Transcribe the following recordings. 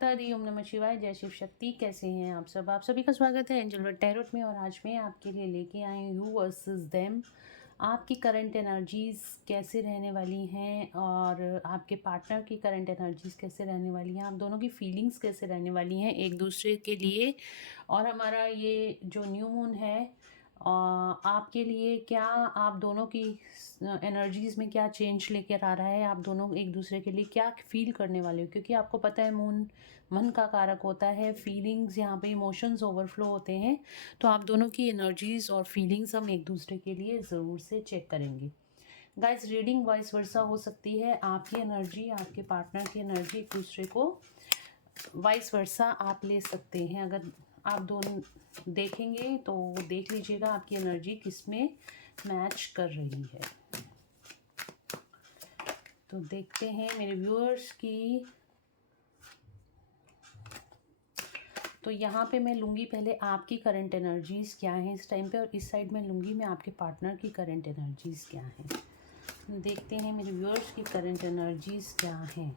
हरि ओम नमः शिवाय। जय शिव शक्ति। कैसे हैं आप सब? आप सभी का स्वागत है एंजल वर्ड टैरोट में। और आज मैं आपके लिए लेके आई हूँ यू वर्सेस देम। आपकी करंट एनर्जीज कैसे रहने वाली हैं और आपके पार्टनर की करंट एनर्जीज कैसे रहने वाली हैं, आप दोनों की फीलिंग्स कैसे रहने वाली हैं एक दूसरे के लिए। और हमारा ये जो न्यू मून है आपके लिए क्या, आप दोनों की एनर्जीज़ में क्या चेंज लेकर आ रहा है, आप दोनों एक दूसरे के लिए क्या फील करने वाले हो। क्योंकि आपको पता है मून मन का कारक होता है, फीलिंग्स, यहाँ पे इमोशंस ओवरफ्लो होते हैं। तो आप दोनों की एनर्जीज़ और फीलिंग्स हम एक दूसरे के लिए ज़रूर से चेक करेंगे। गाइस, रीडिंग वाइस वर्सा हो सकती है। आपकी एनर्जी, आपके पार्टनर की एनर्जी एक दूसरे को वाइस वर्सा आप ले सकते हैं। अगर आप दोनों देखेंगे तो देख लीजिएगा आपकी एनर्जी किस में मैच कर रही है। तो देखते हैं मेरे व्यूअर्स की। तो यहाँ पे मैं लूँगी पहले आपकी करंट एनर्जीज़ क्या हैं इस टाइम पे, और इस साइड में लूँगी मैं आपके पार्टनर की करंट एनर्जीज़ क्या हैं। देखते हैं मेरे व्यूअर्स की करंट एनर्जीज़ क्या हैं।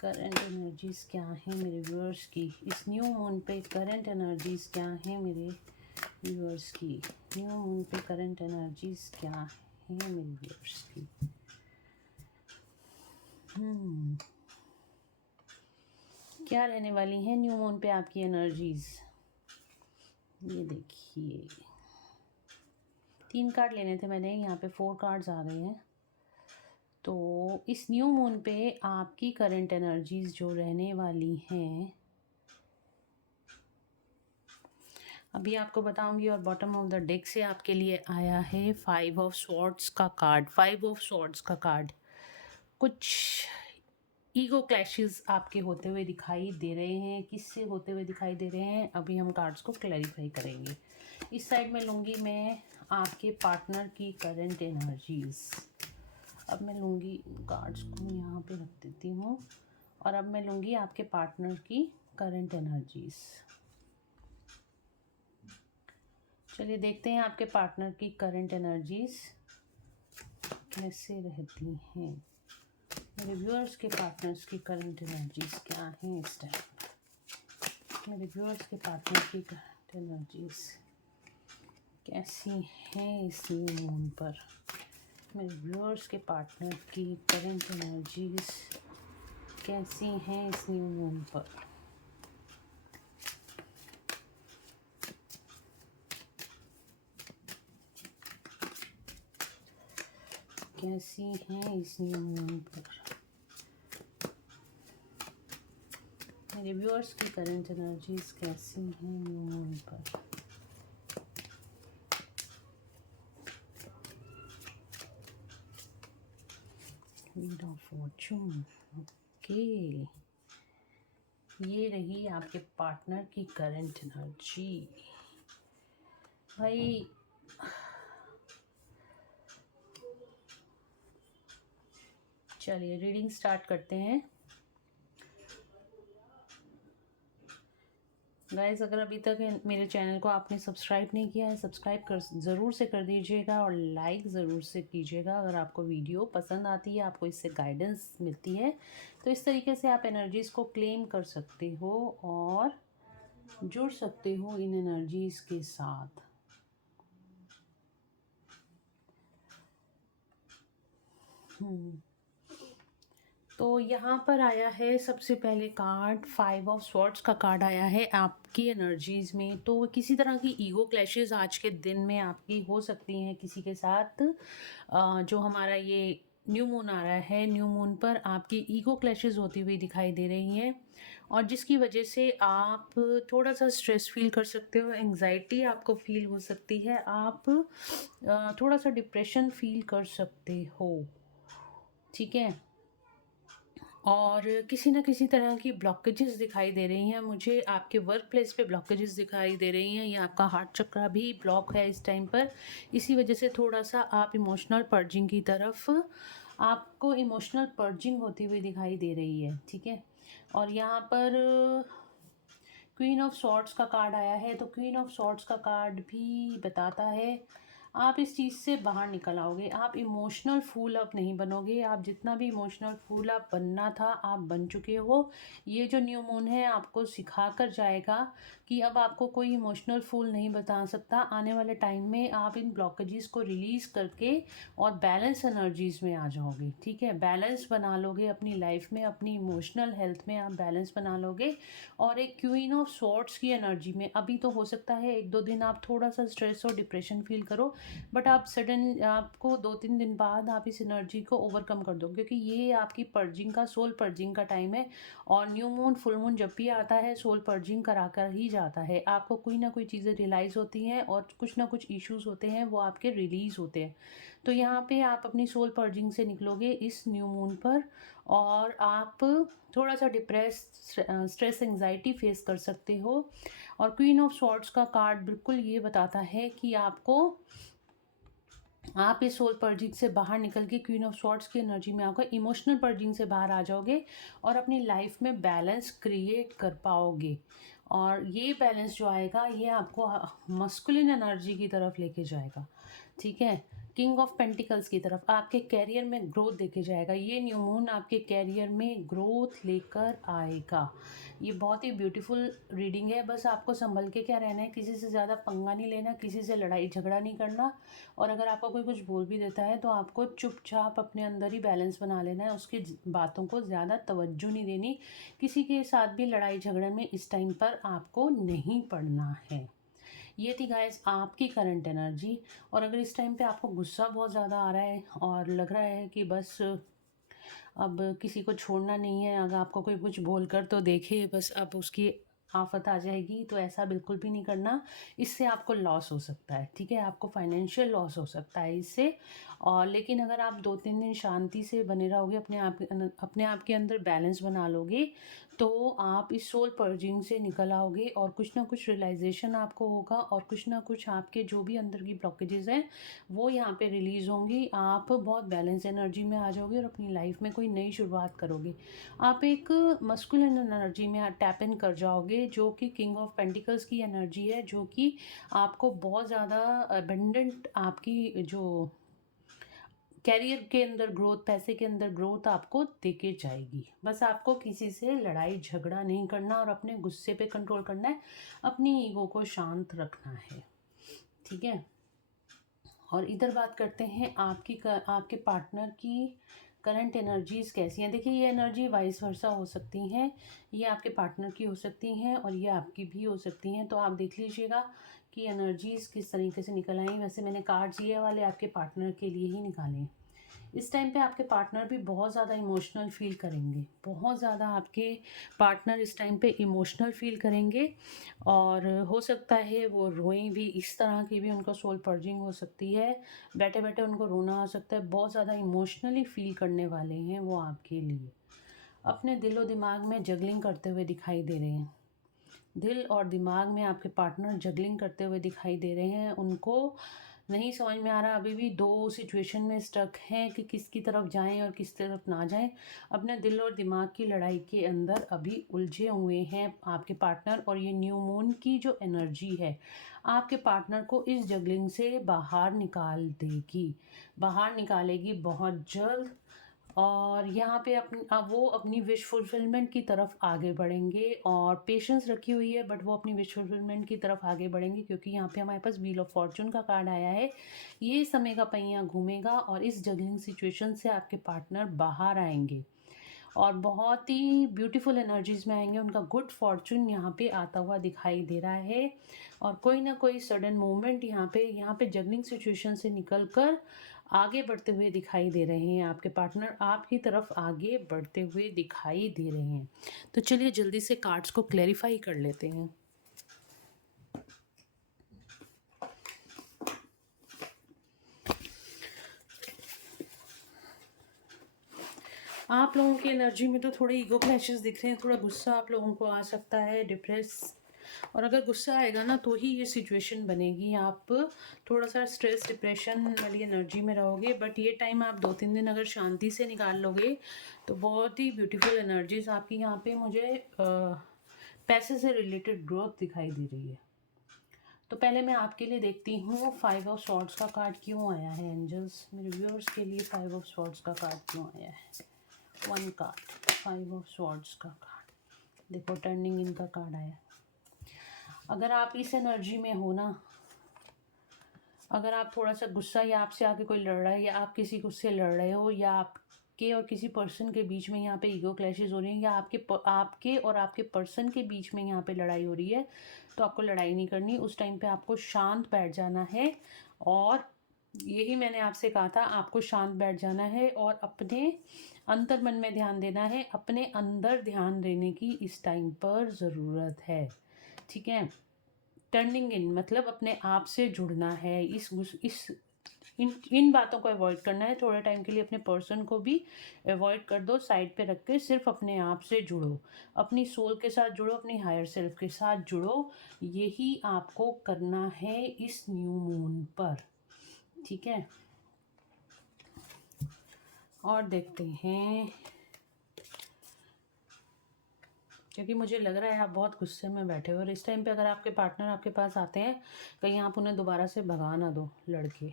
करंट एनर्जीज़ क्या हैं मेरे व्यूअर्स की इस न्यू मून पे। करंट एनर्जीज़ क्या हैं मेरे व्यूअर्स की न्यू मून पे। करंट एनर्जीज़ क्या हैं मेरे व्यूअर्स की। क्या रहने वाली हैं न्यू मून पे आपकी एनर्जीज़। ये देखिए, 3 कार्ड लेने थे मैंने, यहाँ पे 4 कार्ड्स आ रहे हैं। तो इस न्यू मून पे आपकी करंट एनर्जीज़ जो रहने वाली हैं, अभी आपको बताऊंगी। और बॉटम ऑफ द डेक से आपके लिए आया है 5 ऑफ स्वॉर्ड्स का कार्ड। 5 ऑफ स्वॉर्ड्स का कार्ड, कुछ ईगो क्लैशेस आपके होते हुए दिखाई दे रहे हैं। किससे होते हुए दिखाई दे रहे हैं, अभी हम कार्ड्स को क्लैरिफाई करेंगे। इस साइड में लूँगी मैं आपके पार्टनर की करंट एनर्जीज़। अब मैं लूँगी कार्ड्स को यहाँ पे रख देती हूँ, और अब मैं लूँगी आपके पार्टनर की करंट एनर्जीज़। चलिए देखते हैं आपके पार्टनर की करंट एनर्जीज़ कैसे रहती हैं। मेरे व्यूअर्स के पार्टनर्स की करंट एनर्जीज़ क्या हैं इस टाइम। मेरे व्यूअर्स के पार्टनर की करंट एनर्जीज़ कैसी हैं इस न्यू मून पर। मेरे व्यूअर्स के पार्टनर की करंट एनर्जीज़ कैसी हैं इस न्यू मून पर। कैसी हैं इस न्यू मून पर मेरे व्यूअर्स की करंट एनर्जीज़ कैसी हैं न्यू मून पर। Wheel of Fortune. ओके, ये रही आपके पार्टनर की करंट एनर्जी। भाई, चलिए रीडिंग स्टार्ट करते हैं। गाइस, अगर अभी तक मेरे चैनल को आपने सब्सक्राइब नहीं किया है, सब्सक्राइब कर ज़रूर से कर दीजिएगा, और लाइक ज़रूर से कीजिएगा अगर आपको वीडियो पसंद आती है, आपको इससे गाइडेंस मिलती है। तो इस तरीके से आप एनर्जीज़ को क्लेम कर सकते हो और जुड़ सकते हो इन एनर्जीज़ के साथ। तो यहाँ पर आया है सबसे पहले कार्ड 5 ऑफ स्वॉर्ड्स का कार्ड आया है आपकी एनर्जीज़ में। तो किसी तरह की ईगो क्लैशेस आज के दिन में आपकी हो सकती हैं किसी के साथ। जो हमारा ये न्यू मून आ रहा है, न्यू मून पर आपकी ईगो क्लैशेस होती हुई दिखाई दे रही हैं, और जिसकी वजह से आप थोड़ा सा स्ट्रेस फील कर सकते हो, एंग्जाइटी आपको फील हो सकती है, आप थोड़ा सा डिप्रेशन फील कर सकते हो। ठीक है, और किसी न किसी तरह की ब्लॉकेजेस दिखाई दे रही हैं मुझे। आपके वर्क प्लेस पे ब्लॉकेजेस दिखाई दे रही हैं, या आपका हार्ट चक्र भी ब्लॉक है इस टाइम पर। इसी वजह से थोड़ा सा आप इमोशनल पर्जिंग की तरफ, आपको इमोशनल पर्जिंग होती हुई दिखाई दे रही है। ठीक है, और यहाँ पर क्वीन ऑफ सॉर्ड्स का कार्ड आया है। तो क्वीन ऑफ सॉर्ड्स का कार्ड भी बताता है आप इस चीज़ से बाहर निकल आओगे। आप इमोशनल फूल अप नहीं बनोगे। आप जितना भी इमोशनल फूल अप बनना था आप बन चुके हो। ये जो न्यू मून है आपको सिखा कर जाएगा कि अब आपको कोई इमोशनल फूल नहीं बता सकता। आने वाले टाइम में आप इन ब्लॉकेजेस को रिलीज़ करके और बैलेंस एनर्जीज़ में आ जाओगे। ठीक है, बैलेंस बना लोगे अपनी लाइफ में, अपनी इमोशनल हेल्थ में आप बैलेंस बना लोगे। और एक क्वीन ऑफ स्वॉर्ड्स की एनर्जी में अभी तो हो सकता है 1-2 दिन आप थोड़ा सा स्ट्रेस और डिप्रेशन फील करो, बट आप सडन आपको 2-3 दिन बाद आप इस एनर्जी को ओवरकम कर दो, क्योंकि ये आपकी पर्जिंग का, सोल पर्जिंग का टाइम है। और न्यू मून, फुल मून जब भी आता है सोल पर्जिंग करा कर ही जाता है। आपको कोई ना कोई चीज़ें रियलाइज़ होती हैं और कुछ ना कुछ इश्यूज होते हैं वो आपके रिलीज़ होते हैं। तो यहाँ पे आप अपनी सोल पर्जिंग से निकलोगे इस न्यू मून पर, और आप थोड़ा सा डिप्रेस, स्ट्रेस, एंजाइटी फेस कर सकते हो। और क्वीन ऑफ स्वॉर्ड्स का कार्ड बिल्कुल ये बताता है कि आपको, आप इस सोल पर्जिंग से बाहर निकल के क्वीन ऑफ स्वॉर्ड्स की एनर्जी में आकर इमोशनल पर्जिंग से बाहर आ जाओगे और अपनी लाइफ में बैलेंस क्रिएट कर पाओगे। और ये बैलेंस जो आएगा ये आपको मस्कुलिन एनर्जी की तरफ लेके जाएगा। ठीक है, किंग ऑफ पेंटिकल्स की तरफ आपके कैरियर में ग्रोथ देके जाएगा। ये न्यू मून आपके कैरियर में ग्रोथ लेकर आएगा। ये बहुत ही ब्यूटीफुल रीडिंग है। बस आपको संभल के क्या रहना है, किसी से ज़्यादा पंगा नहीं लेना, किसी से लड़ाई झगड़ा नहीं करना। और अगर आपको कोई कुछ बोल भी देता है तो आपको चुपचाप अपने अंदर ही बैलेंस बना लेना है, उसकी बातों को ज़्यादा तवज्जो नहीं देनी। किसी के साथ भी लड़ाई झगड़े में इस टाइम पर आपको नहीं पड़ना है। ये थी गाइस आपकी करंट एनर्जी। और अगर इस टाइम पे आपको गुस्सा बहुत ज़्यादा आ रहा है और लग रहा है कि बस अब किसी को छोड़ना नहीं है, अगर आपको कोई कुछ बोल कर तो देखे बस अब उसकी आफत आ जाएगी, तो ऐसा बिल्कुल भी नहीं करना। इससे आपको लॉस हो सकता है। ठीक है, आपको फाइनेंशियल लॉस हो सकता है इससे। और लेकिन अगर आप 2-3 दिन शांति से बने रहोगे, अपने आप के अंदर बैलेंस बना लोगे, तो आप इस सोल पर्जिंग से निकल आओगे और कुछ ना कुछ रियलाइजेशन आपको होगा और कुछ ना कुछ आपके जो भी अंदर की ब्लॉकेजेस हैं वो यहाँ पे रिलीज़ होंगी। आप बहुत बैलेंस एनर्जी में आ जाओगे और अपनी लाइफ में कोई नई शुरुआत करोगे। आप एक मस्कुलिन एनर्जी में टैप इन कर जाओगे, जो कि किंग ऑफ पेंटिकल्स की एनर्जी है, जो कि आपको बहुत ज़्यादा अबंडेंट, आपकी जो कैरियर के अंदर ग्रोथ, पैसे के अंदर ग्रोथ आपको देके जाएगी। बस आपको किसी से लड़ाई झगड़ा नहीं करना और अपने गुस्से पे कंट्रोल करना है, अपनी ईगो को शांत रखना है। ठीक है, और इधर बात करते हैं आपके पार्टनर की करंट एनर्जीज़ कैसी हैं। देखिए, ये एनर्जी वाइस वर्सा हो सकती हैं, ये आपके पार्टनर की हो सकती हैं और ये आपकी भी हो सकती हैं। तो आप देख लीजिएगा कि एनर्जीज़ किस तरीके से निकल आई। वैसे मैंने कार्ड्स ये वाले आपके पार्टनर के लिए ही निकाले हैं। इस टाइम पे आपके पार्टनर भी बहुत ज़्यादा इमोशनल फील करेंगे, बहुत ज़्यादा आपके पार्टनर इस टाइम पे इमोशनल फील करेंगे। और हो सकता है वो रोएं भी, इस तरह की भी उनका सोल पर्जिंग हो सकती है। बैठे बैठे उनको रोना आ सकता है, बहुत ज़्यादा इमोशनली फील करने वाले हैं वो आपके लिए। अपने दिलो दिमाग में जगलिंग करते हुए दिखाई दे रहे हैं। दिल और दिमाग में आपके पार्टनर जगलिंग करते हुए दिखाई दे रहे हैं। उनको नहीं समझ में आ रहा, अभी भी दो सिचुएशन में स्टक हैं कि किसकी तरफ जाएं और किस तरफ ना जाएं। अपने दिल और दिमाग की लड़ाई के अंदर अभी उलझे हुए हैं आपके पार्टनर। और ये न्यू मून की जो एनर्जी है आपके पार्टनर को इस जगलिंग से बाहर निकाल देगी, बाहर निकालेगी बहुत जल्द। और यहाँ पे वो अपनी विश फुलफिलमेंट की तरफ आगे बढ़ेंगे और पेशेंस रखी हुई है, बट वो अपनी विश फुलफिलमेंट की तरफ आगे बढ़ेंगे, क्योंकि यहाँ पे हमारे पास व्हील ऑफ फॉर्चून का कार्ड आया है। ये समय का पहिया घूमेगा और इस जगलिंग सिचुएशन से आपके पार्टनर बाहर आएंगे और बहुत ही ब्यूटीफुल एनर्जीज में आएंगे। उनका गुड फॉर्चून यहाँ पे आता हुआ दिखाई दे रहा है और कोई ना कोई सडन मूवमेंट यहाँ पे जगलिंग सिचुएशन से निकल कर आगे बढ़ते हुए दिखाई दे रहे हैं। आपके पार्टनर आपकी तरफ आगे बढ़ते हुए दिखाई दे रहे हैं। तो चलिए जल्दी से कार्ड्स को क्लैरिफाई कर लेते हैं। आप लोगों की एनर्जी में तो थोड़े ईगो क्लैशेस दिख रहे हैं, थोड़ा गुस्सा आप लोगों को आ सकता है, डिप्रेस। और अगर गुस्सा आएगा ना तो ही ये सिचुएशन बनेगी। आप थोड़ा सा स्ट्रेस, डिप्रेशन वाली एनर्जी में रहोगे, बट ये टाइम आप 2-3 दिन अगर शांति से निकाल लोगे तो बहुत ही ब्यूटीफुल एनर्जीज आपकी यहाँ पे मुझे पैसे से रिलेटेड ग्रोथ दिखाई दे रही है। तो पहले मैं आपके लिए देखती हूँ 5 ऑफ स्वॉर्ड्स का कार्ड क्यों आया है एंजल्स। मेरे व्यूअर्स के लिए 5 ऑफ स्वॉर्ड्स का कार्ड क्यों आया है। 1 कार्ड 5 ऑफ स्वॉर्ड्स का कार्ड, देखो टर्निंग इन का कार्ड आया। अगर आप इस एनर्जी में हो ना, अगर आप थोड़ा सा गुस्सा, या आपसे आके कोई लड़ रहा है, या आप किसी से लड़ रहे हो, या आपके और किसी पर्सन के बीच में यहाँ पे ईगो क्लैशेस हो रही हैं, या आपके और आपके पर्सन के बीच में यहाँ पे लड़ाई हो रही है, तो आपको लड़ाई नहीं करनी। उस टाइम पे आपको शांत बैठ जाना है, और यही मैंने आपसे कहा था, आपको शांत बैठ जाना है और अपने अंतर मन में ध्यान देना है। अपने अंदर ध्यान देने की इस टाइम पर ज़रूरत है, ठीक है। टर्निंग इन मतलब अपने आप से जुड़ना है। इस इन बातों को अवॉइड करना है। थोड़े टाइम के लिए अपने पर्सन को भी अवॉइड कर दो, साइड पे रख के सिर्फ अपने आप से जुड़ो, अपनी सोल के साथ जुड़ो, अपनी हायर सेल्फ के साथ जुड़ो। यही आपको करना है इस न्यू मून पर, ठीक है। और देखते हैं, क्योंकि मुझे लग रहा है आप बहुत गुस्से में बैठे हो, और इस टाइम पे अगर आपके पार्टनर आपके पास आते हैं, कहीं आप उन्हें दोबारा से भगा ना दो लड़के।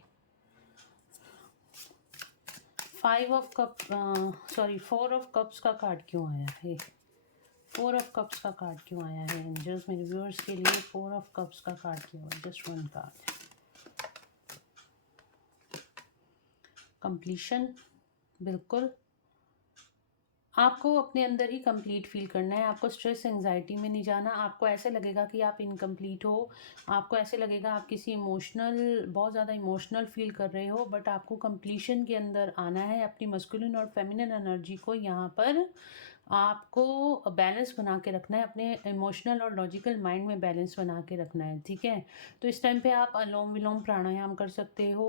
4 ऑफ कप्स का कार्ड क्यों आया है। 4 ऑफ कप्स का कार्ड क्यों आया है एंजल्स मेरे व्यूअर्स के लिए। 4 ऑफ कप्स का कार्ड क्यों है। Just 1 card. कंप्लीशन, बिल्कुल आपको अपने अंदर ही कंप्लीट फील करना है। आपको स्ट्रेस एंजाइटी में नहीं जाना। आपको ऐसे लगेगा कि आप इनकम्प्लीट हो, आपको ऐसे लगेगा आप किसी बहुत ज़्यादा इमोशनल फील कर रहे हो, बट आपको कंप्लीशन के अंदर आना है। अपनी मस्कुलिन और फेमिनिन एनर्जी को यहाँ पर आपको बैलेंस बना के रखना है, अपने इमोशनल और लॉजिकल माइंड में बैलेंस बना के रखना है, ठीक है। तो इस टाइम पे आप अनुलोम विलोम प्राणायाम कर सकते हो,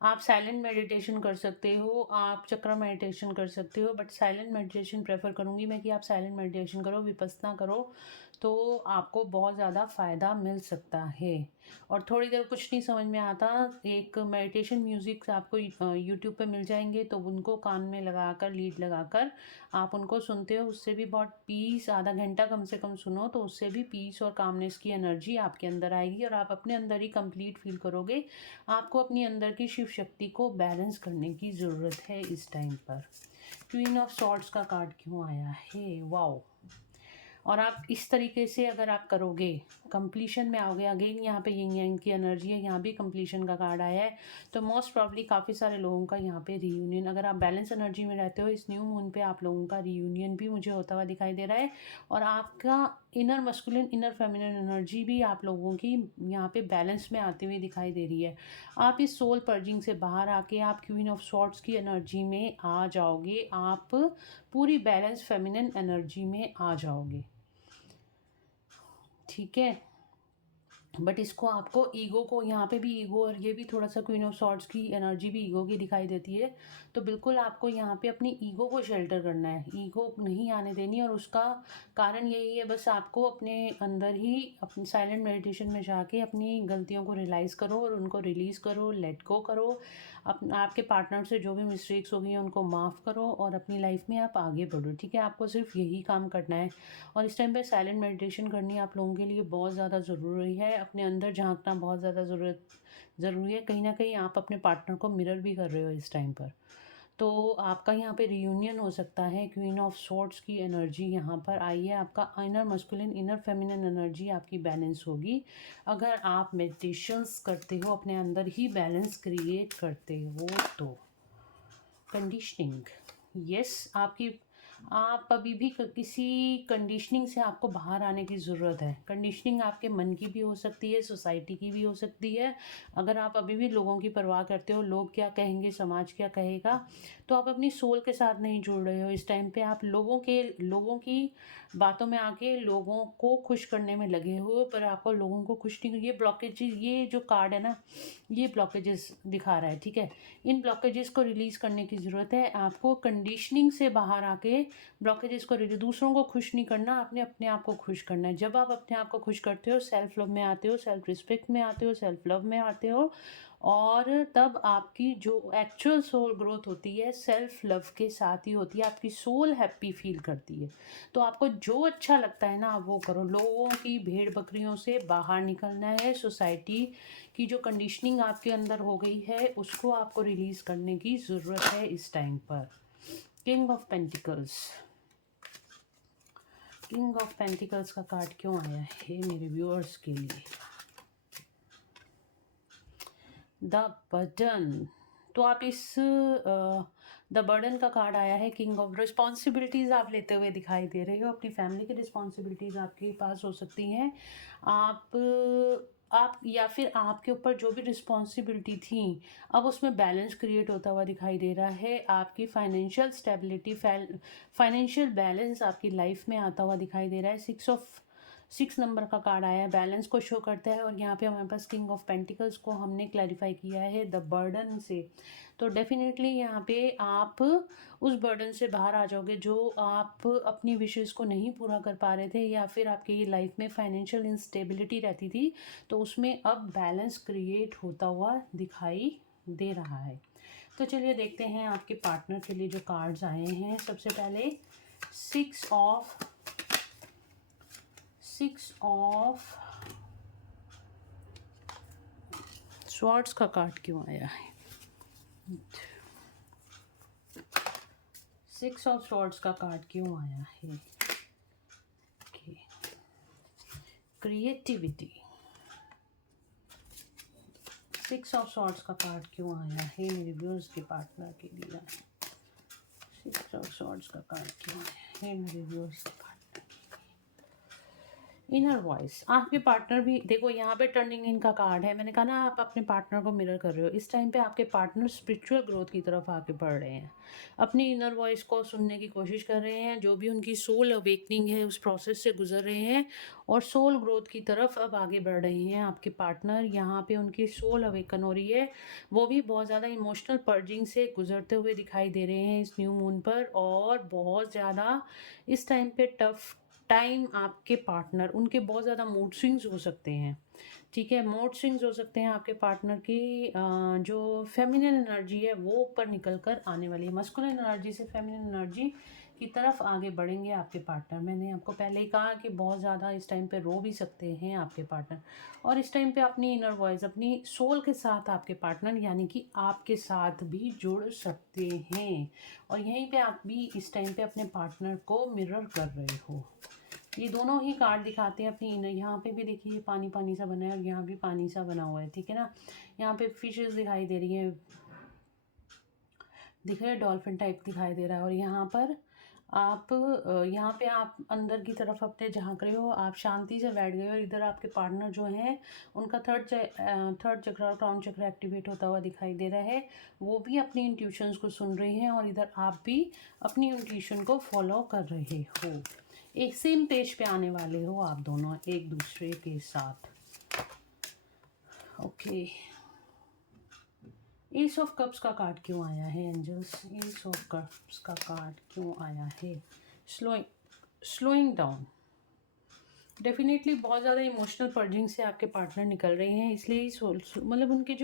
आप साइलेंट मेडिटेशन कर सकते हो, आप चक्र मेडिटेशन कर सकते हो, बट साइलेंट मेडिटेशन प्रेफर करूँगी मैं कि आप साइलेंट मेडिटेशन करो, विपस्सना करो, तो आपको बहुत ज़्यादा फ़ायदा मिल सकता है। और थोड़ी देर कुछ नहीं समझ में आता, एक मेडिटेशन म्यूज़िक आपको यूट्यूब पे मिल जाएंगे, तो उनको कान में लगाकर, लीड लगाकर आप उनको सुनते हो, उससे भी बहुत पीस, आधा घंटा कम से कम सुनो, तो उससे भी पीस और कामनेस की एनर्जी आपके अंदर आएगी, और आप अपने अंदर ही कंप्लीट फील करोगे। आपको अपनी अंदर की शिव शक्ति को बैलेंस करने की ज़रूरत है इस टाइम पर। क्वीन ऑफ सॉर्ड्स का कार्ड क्यों आया है। वाओ। और आप इस तरीके से अगर आप करोगे, कंप्लीशन में आओगे, अगेन यहाँ पे यिंग यांग की एनर्जी है, यहाँ भी कंप्लीशन का कार्ड आया है, तो मोस्ट प्रॉब्ली काफ़ी सारे लोगों का यहाँ पे रीयूनियन, अगर आप बैलेंस एनर्जी में रहते हो, इस न्यू मून पे आप लोगों का रीयूनियन भी मुझे होता हुआ दिखाई दे रहा है। और आपका inner masculine inner feminine energy भी आप लोगों की यहाँ पे बैलेंस में आती हुई दिखाई दे रही है। आप इस सोल पर्जिंग से बाहर आके आप क्वीन ऑफ सॉर्ड्स की एनर्जी में आ जाओगे, आप पूरी बैलेंस फेमिनिन एनर्जी में आ जाओगे, ठीक है। बट इसको आपको ईगो को, यहाँ पे भी ईगो, और ये भी थोड़ा सा क्वीन ऑफ सॉर्ड्स की एनर्जी भी ईगो की दिखाई देती है, तो बिल्कुल आपको यहाँ पे अपनी ईगो को शेल्टर करना है, ईगो नहीं आने देनी। और उसका कारण यही है, बस आपको अपने अंदर ही अपनी साइलेंट मेडिटेशन में जाके अपनी गलतियों को रियलाइज़ करो और उनको रिलीज़ करो, लेट गो करो। आपके पार्टनर से जो भी मिस्टेक्स हो गई हैं उनको माफ़ करो, और अपनी लाइफ में आप आगे बढ़ो, ठीक है। आपको सिर्फ यही काम करना है। और इस टाइम पे साइलेंट मेडिटेशन करनी आप लोगों के लिए बहुत ज़्यादा ज़रूरी है। अपने अंदर झांकना बहुत ज़्यादा ज़रूरी है। कहीं ना कहीं आप अपने पार्टनर को मिरर भी कर रहे हो इस टाइम पर, तो आपका यहाँ पे रियूनियन हो सकता है। क्वीन ऑफ सॉर्ड्स की एनर्जी यहाँ पर आई है, आपका inner masculine inner feminine energy आपकी बैलेंस होगी अगर आप मेडिटेशंस करते हो, अपने अंदर ही बैलेंस क्रिएट करते हो तो। कंडीशनिंग, यस, आप अभी भी किसी कंडीशनिंग से आपको बाहर आने की ज़रूरत है। कंडीशनिंग आपके मन की भी हो सकती है, सोसाइटी की भी हो सकती है। अगर आप अभी भी लोगों की परवाह करते हो, लोग क्या कहेंगे, समाज क्या कहेगा, तो आप अपनी सोल के साथ नहीं जुड़ रहे हो इस टाइम पे। आप लोगों की बातों में आके लोगों को खुश करने में लगे हो, पर आपको लोगों को खुश नहीं। ये ब्लॉकेज, ये जो कार्ड है ना, ये ब्लॉकेजेस दिखा रहा है, ठीक है। इन ब्लॉकेजेस को रिलीज़ करने की ज़रूरत है। आपको कंडीशनिंग से बाहर आके ब्लॉकेजेस को दूसरों को खुश नहीं करना, आपने अपने आप को खुश करना है। जब आप अपने आप को खुश करते हो, सेल्फ लव में आते हो, सेल्फ रिस्पेक्ट में आते हो, सेल्फ लव में आते हो, और तब आपकी जो एक्चुअल सोल ग्रोथ होती है सेल्फ लव के साथ ही होती है, आपकी सोल हैप्पी फील करती है। तो आपको जो अच्छा लगता है ना आप वो करो। लोगों की भेड़ बकरियों से बाहर निकलना है। सोसाइटी की जो कंडीशनिंग आपके अंदर हो गई है उसको आपको रिलीज़ करने की ज़रूरत है इस टाइम पर। King of pentacles, king of pentacles का कार्ड क्यों आया है मेरे व्यूअर्स के लिए? द बर्डन, तो आप इस द बर्डन का कार्ड आया है। किंग ऑफ रिस्पॉन्सिबिलिटीज़ आप लेते हुए दिखाई दे रहे हो। अपनी फैमिली की रिस्पॉन्सिबिलिटीज़ आपके पास हो सकती हैं। आप या फिर आपके ऊपर जो भी रिस्पॉन्सिबिलिटी थी अब उसमें बैलेंस क्रिएट होता हुआ दिखाई दे रहा है। आपकी फाइनेंशियल स्टेबिलिटी, फाइनेंशियल बैलेंस आपकी लाइफ में आता हुआ दिखाई दे रहा है। 6 नंबर का कार्ड आया है, बैलेंस को शो करता है। और यहाँ पे हमारे पास किंग ऑफ पेंटिकल्स को हमने क्लैरिफाई किया है द बर्डन से। तो डेफिनेटली यहाँ पे आप उस बर्डन से बाहर आ जाओगे जो आप अपनी विशेज़ को नहीं पूरा कर पा रहे थे या फिर आपकी लाइफ में फाइनेंशियल इंस्टेबिलिटी रहती थी, तो उसमें अब बैलेंस क्रिएट होता हुआ दिखाई दे रहा है। तो चलिए देखते हैं आपके पार्टनर के लिए जो कार्ड्स आए हैं। सबसे पहले सिक्स ऑफ स्वॉर्ड्स का कार्ड क्यों आया है? 6 ऑफ स्वॉर्ड्स का कार्ड क्यों आया है? क्रिएटिविटी। 6 ऑफ स्वॉर्ड्स का कार्ड क्यों आया है मेरे व्यूअर्स के पार्टनर के लिए? 6 ऑफ स्वॉर्ड्स का कार्ड क्यों आया है मेरे व्यूअर्स के पार्टनर? इनर वॉइस, आपके पार्टनर भी देखो यहाँ पे टर्निंग इन का कार्ड है। मैंने कहा ना आप अपने पार्टनर को मिरर कर रहे हो। इस टाइम पे आपके पार्टनर स्पिरिचुअल ग्रोथ की तरफ आगे बढ़ रहे हैं, अपनी इनर वॉइस को सुनने की कोशिश कर रहे हैं। जो भी उनकी सोल अवेकनिंग है उस प्रोसेस से गुजर रहे हैं और सोल ग्रोथ की तरफ अब आगे बढ़ रहे हैं आपके पार्टनर। यहाँ पे उनकी सोल अवेकन हो रही है, वो भी बहुत ज़्यादा इमोशनल पर्जिंग से गुजरते हुए दिखाई दे रहे हैं इस न्यू मून पर। और बहुत ज़्यादा इस टाइम पे टफ टाइम आपके पार्टनर, उनके बहुत ज़्यादा मूड स्विंग्स हो सकते हैं। ठीक है, मूड स्विंग्स हो सकते हैं आपके पार्टनर की। जो फेमिनिन एनर्जी है वो ऊपर निकल कर आने वाली है। मस्कुलिन एनर्जी से फेमिनिन एनर्जी की तरफ आगे बढ़ेंगे आपके पार्टनर। मैंने आपको पहले ही कहा कि बहुत ज़्यादा इस टाइम पे रो भी सकते हैं आपके पार्टनर। और इस टाइम पे अपनी इनर वॉइस, अपनी सोल के साथ आपके पार्टनर यानी कि आपके साथ भी जुड़ सकते हैं। और यहीं पे आप भी इस टाइम पे अपने पार्टनर को मिरर कर रहे हो। ये दोनों ही कार्ड दिखाते हैं अपनी इनर। यहाँ पे भी देखिए पानी पानी सा बना है और यहाँ भी पानी सा बना हुआ है, ठीक है ना। यहाँ पे फिशेस दिखाई दे रही है, दिख रहा है डॉल्फिन टाइप दिखाई दे रहा है। और यहाँ पर आप यहाँ पे आप अंदर की तरफ अपने झांक रहे हो, आप शांति से बैठ गए हो। इधर आपके पार्टनर जो हैं उनका थर्ड चक्र और क्राउन चक्र एक्टिवेट होता हुआ दिखाई दे रहा है। वो भी अपनी इंट्यूशंस को सुन रहे हैं और इधर आप भी अपनी इंट्यूशन को फॉलो कर रहे हो। एक सेम पेज पे आने वाले हो आप दोनों एक दूसरे के साथ। ओके, एस ऑफ कप्स का कार्ड क्यों आया है एंजल्स? एस ऑफ कप्स का कार्ड क्यों आया है? Slowing down. डेफिनेटली बहुत ज़्यादा इमोशनल पर्जिंग से आपके पार्टनर निकल रहे हैं, इसलिए मतलब उनके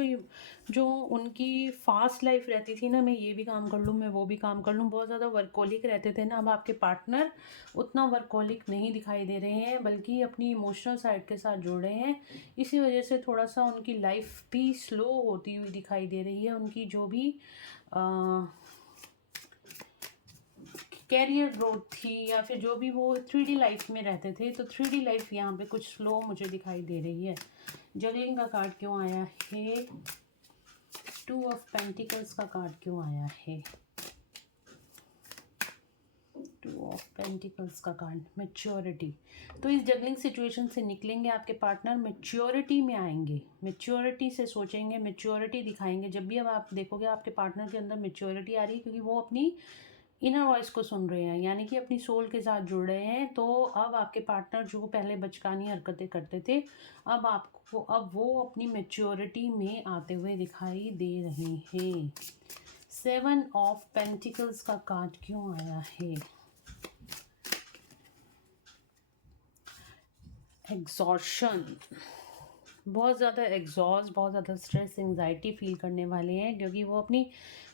जो उनकी फास्ट लाइफ रहती थी ना, मैं ये भी काम कर लूँ, मैं वो भी काम कर लूँ, बहुत ज़्यादा वर्कोलिक रहते थे ना। अब आपके पार्टनर उतना वर्कोलिक नहीं दिखाई दे रहे हैं बल्कि अपनी इमोशनल साइड के साथ जुड़ रहे हैं। इसी वजह से थोड़ा सा उनकी लाइफ भी स्लो होती हुई दिखाई दे रही है। उनकी जो भी कैरियर ग्रोथ थी या फिर जो भी वो 3D लाइफ में रहते थे, तो 3D लाइफ यहाँ पे कुछ स्लो मुझे दिखाई दे रही है। जलिंग का कार्ड क्यों आया है? 2 ऑफ पेंटिकल्स का कार्ड क्यों आया है? 2 ऑफ पेंटिकल्स का कार्ड मैच्योरिटी। तो इस जगलिंग सिचुएशन से निकलेंगे आपके पार्टनर, मैच्योरिटी में आएंगे, मैच्योरिटी से सोचेंगे, मैच्योरिटी दिखाएंगे। जब भी अब आप देखोगे आपके पार्टनर के अंदर मैच्योरिटी आ रही है क्योंकि वो अपनी इनर वॉइस को सुन रहे हैं यानी कि अपनी सोल के साथ जुड़ रहे हैं। तो अब आपके पार्टनर जो पहले बचकानी हरकतें करते थे अब वो अपनी मैच्योरिटी में आते हुए दिखाई दे रहे हैं। 7 ऑफ पेंटिकल्स का कार्ड क्यों आया है? एग्जॉर्शन। बहुत ज़्यादा एग्जॉस्ट, बहुत ज़्यादा स्ट्रेस, एंजाइटी फ़ील करने वाले हैं, क्योंकि वो अपनी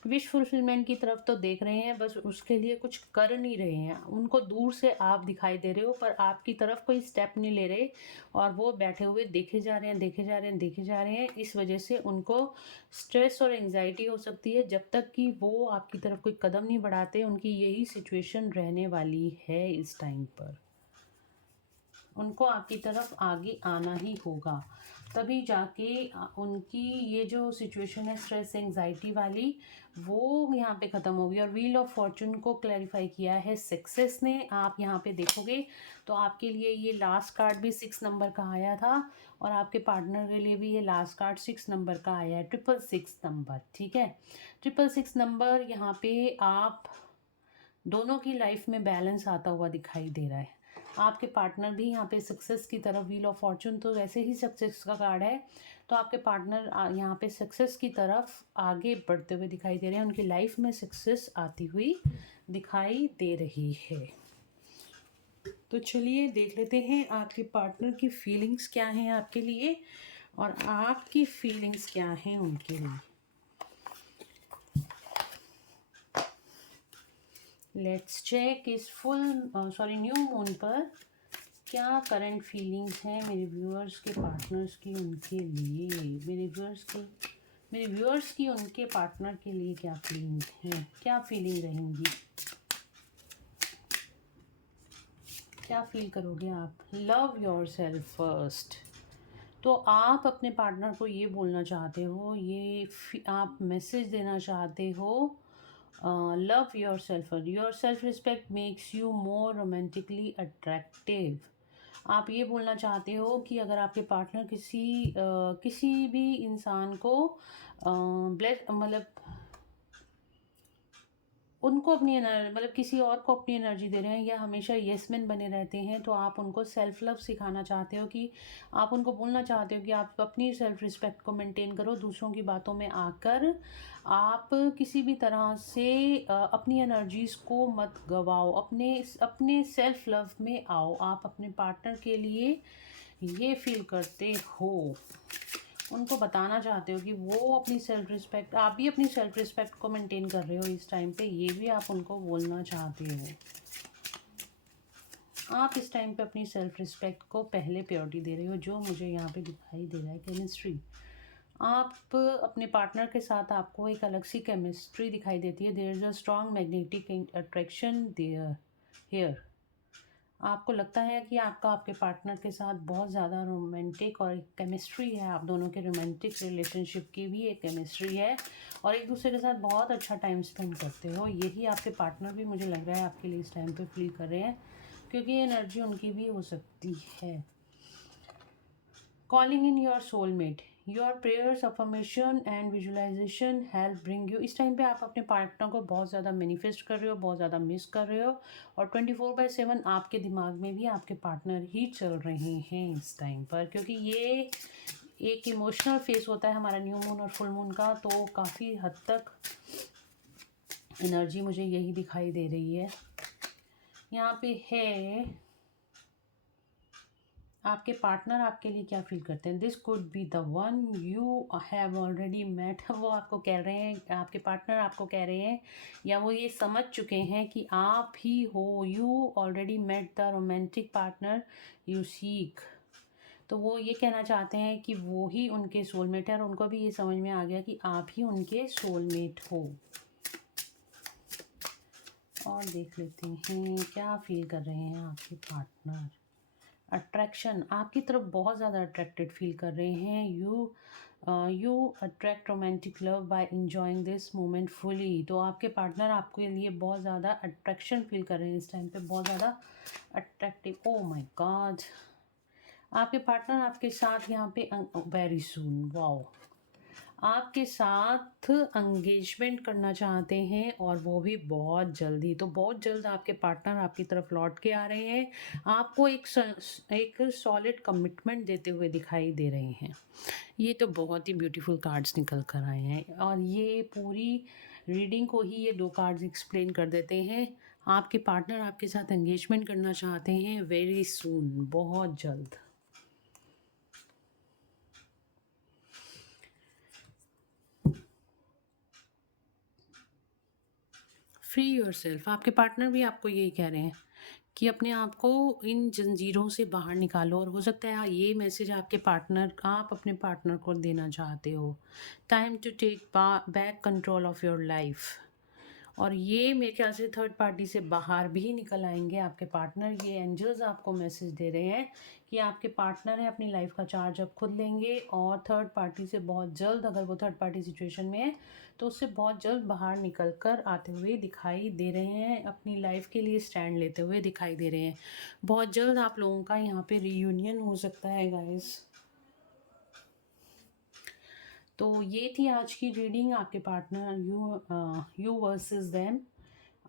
विश फुलफिलमेंट की तरफ तो देख रहे हैं, बस उसके लिए कुछ कर नहीं रहे हैं। उनको दूर से आप दिखाई दे रहे हो, पर आपकी तरफ कोई स्टेप नहीं ले रहे, और वो बैठे हुए देखे जा रहे हैं, देखे जा रहे हैं, देखे जा रहे हैं। इस वजह से उनको स्ट्रेस और एंजाइटी हो सकती है। जब तक कि वो आपकी तरफ कोई कदम नहीं बढ़ाते, उनकी यही सिचुएशन रहने वाली है इस टाइम पर। उनको आपकी तरफ आगे आना ही होगा, तभी जाके उनकी ये जो सिचुएशन है स्ट्रेस एंजाइटी वाली, वो यहाँ पे ख़त्म होगी। और व्हील ऑफ फॉर्चून को क्लैरिफाई किया है सक्सेस ने। आप यहाँ पे देखोगे तो आपके लिए ये लास्ट कार्ड भी 6 नंबर का आया था, और आपके पार्टनर के लिए भी ये लास्ट कार्ड 6 नंबर का आया है, 666 नंबर। ठीक है, 666 नंबर यहाँ पे आप दोनों की लाइफ में बैलेंस आता हुआ दिखाई दे रहा है। आपके पार्टनर भी यहाँ पे सक्सेस की तरफ, व्हील ऑफ फॉर्चून तो वैसे ही सक्सेस का कार्ड है, तो आपके पार्टनर यहाँ पे सक्सेस की तरफ आगे बढ़ते हुए दिखाई दे रहे हैं। उनकी लाइफ में सक्सेस आती हुई दिखाई दे रही है। तो चलिए देख लेते हैं आपके पार्टनर की फीलिंग्स क्या हैं आपके लिए, और आपकी फीलिंग्स क्या हैं उनके लिए। लेट्स चेक इस न्यू मून पर क्या करंट फीलिंग्स हैं मेरे व्यूअर्स के पार्टनर्स की उनके लिए। मेरे व्यूअर्स की उनके पार्टनर के लिए क्या फीलिंग है, क्या फीलिंग रहेंगी, क्या फील करोगे आप। Love your self first. तो आप अपने पार्टनर को ये बोलना चाहते हो, आप मैसेज देना चाहते हो, love your self respect makes you more romantically attractive. आप ये बोलना चाहते हो कि अगर आपके पार्टनर किसी भी इंसान को मतलब उनको अपनी मतलब किसी और को अपनी एनर्जी दे रहे हैं, या हमेशा येस मैन बने रहते हैं, तो आप उनको सेल्फ लव सिखाना चाहते हो, कि आप उनको बोलना चाहते हो कि आप अपनी सेल्फ रिस्पेक्ट को मेंटेन करो, दूसरों की बातों में आकर आप किसी भी तरह से अपनी एनर्जीज़ को मत गवाओ, अपने सेल्फ लव में आओ। आप अपने पार्टनर के लिए ये फील करते हो, उनको बताना चाहते हो कि वो अपनी सेल्फ रिस्पेक्ट, आप भी अपनी सेल्फ रिस्पेक्ट को मेंटेन कर रहे हो इस टाइम पे, ये भी आप उनको बोलना चाहते हो। आप इस टाइम पे अपनी सेल्फ रिस्पेक्ट को पहले प्रायोरिटी दे रहे हो, जो मुझे यहाँ पे दिखाई दे रहा है। केमिस्ट्री, आप अपने पार्टनर के साथ आपको एक अलग सी केमिस्ट्री दिखाई देती है। There is a strong magnetic attraction there here. आपको लगता है कि आपके पार्टनर के साथ बहुत ज़्यादा रोमांटिक और केमिस्ट्री है, आप दोनों के रोमांटिक रिलेशनशिप की भी एक केमिस्ट्री है, और एक दूसरे के साथ बहुत अच्छा टाइम स्पेंड करते हो। यही आपके पार्टनर भी मुझे लग रहा है आपके लिए इस टाइम पे फील कर रहे हैं, क्योंकि ये एनर्जी उनकी भी हो सकती है। Calling in your soulmate, your prayers, affirmation and visualisation help bring you. इस टाइम पे आप अपने पार्टनर को बहुत ज़्यादा मैनिफेस्ट कर रहे हो, बहुत ज़्यादा मिस कर रहे हो, और 24/7 आपके दिमाग में भी आपके पार्टनर ही चल रहे हैं इस टाइम पर, क्योंकि ये एक इमोशनल फेस होता है हमारा न्यू मून और फुल मून का, तो काफ़ी हद तक एनर्जी मुझे यही दिखाई दे रही है। यहाँ पे है आपके पार्टनर आपके लिए क्या फील करते हैं। This could be the one you have already met. वो आपको कह रहे हैं, आपके पार्टनर आपको कह रहे हैं, या वो ये समझ चुके हैं कि आप ही हो। You already met the romantic partner you seek. तो वो ये कहना चाहते हैं कि वो ही उनके सोलमेट है, और उनको भी ये समझ में आ गया कि आप ही उनके सोलमेट हो। और देख लेते हैं क्या फील कर रहे हैं आपके पार्टनर। अट्रैक्शन, आपकी तरफ बहुत ज़्यादा अट्रैक्टेड फील कर रहे हैं। You attract romantic love by enjoying this moment fully. तो आपके पार्टनर आपके लिए बहुत ज़्यादा अट्रैक्शन फील कर रहे हैं इस टाइम पे, बहुत ज़्यादा अट्रैक्टिव। ओ माय गॉड, आपके पार्टनर आपके साथ यहाँ पे वेरी सून, वाओ, आपके साथ एंगेजमेंट करना चाहते हैं, और वो भी बहुत जल्दी। तो बहुत जल्द आपके पार्टनर आपकी तरफ लौट के आ रहे हैं, आपको एक सॉलिड कमिटमेंट देते हुए दिखाई दे रहे हैं। ये तो बहुत ही ब्यूटीफुल कार्ड्स निकल कर आए हैं, और ये पूरी रीडिंग को ही ये 2 कार्ड्स एक्सप्लेन कर देते हैं। आपके पार्टनर आपके साथ एंगेजमेंट करना चाहते हैं वेरी सून, बहुत जल्द। Free yourself. आपके पार्टनर भी आपको यही कह रहे हैं कि अपने आप को इन जंजीरों से बाहर निकालो, और हो सकता है ये मैसेज आपके पार्टनर आप अपने पार्टनर को देना चाहते हो। Time to take back control of your life. और ये मेरे ख्याल से थर्ड पार्टी से बाहर भी निकल आएंगे आपके पार्टनर। ये एंजल्स आपको मैसेज दे रहे हैं कि आपके पार्टनर है अपनी लाइफ का चार्ज अब खुद लेंगे, और थर्ड पार्टी से बहुत जल्द, अगर वो थर्ड पार्टी सिचुएशन में है तो उससे बहुत जल्द बाहर निकल कर आते हुए दिखाई दे रहे हैं, अपनी लाइफ के लिए स्टैंड लेते हुए दिखाई दे रहे हैं। बहुत जल्द आप लोगों का यहाँ पे रीयूनियन हो सकता है गाइस। तो ये थी आज की रीडिंग, आपके पार्टनर यू वर्सेस देम।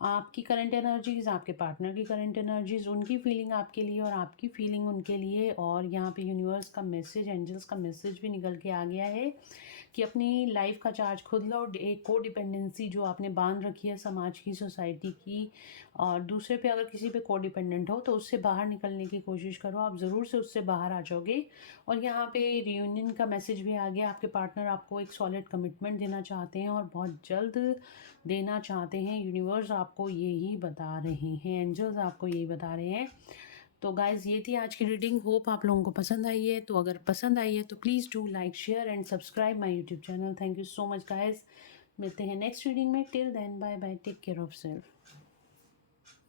आपकी करंट एनर्जीज, आपके पार्टनर की करंट एनर्जीज, उनकी फीलिंग आपके लिए और आपकी फीलिंग उनके लिए। और यहाँ पे यूनिवर्स का मैसेज, एंजल्स का मैसेज भी निकल के आ गया है कि अपनी लाइफ का चार्ज खुद लो। एक को डिपेंडेंसी जो आपने बांध रखी है समाज की, सोसाइटी की, और दूसरे पे अगर किसी पे को डिपेंडेंट हो तो उससे बाहर निकलने की कोशिश करो, आप ज़रूर से उससे बाहर आ जाओगे। और यहाँ पे रियूनियन का मैसेज भी आ गया। आपके पार्टनर आपको एक सॉलिड कमिटमेंट देना चाहते हैं और बहुत जल्द देना चाहते हैं। यूनिवर्स आपको यही बता रहे हैं, एंजल्स आपको यही बता रहे हैं। तो गाइज़ ये थी आज की रीडिंग। होप आप लोगों को पसंद आई है। तो अगर पसंद आई है तो please do like, share and subscribe my YouTube channel. Thank you so much guys. मिलते हैं नेक्स्ट रीडिंग में। Till then bye bye, take care of self.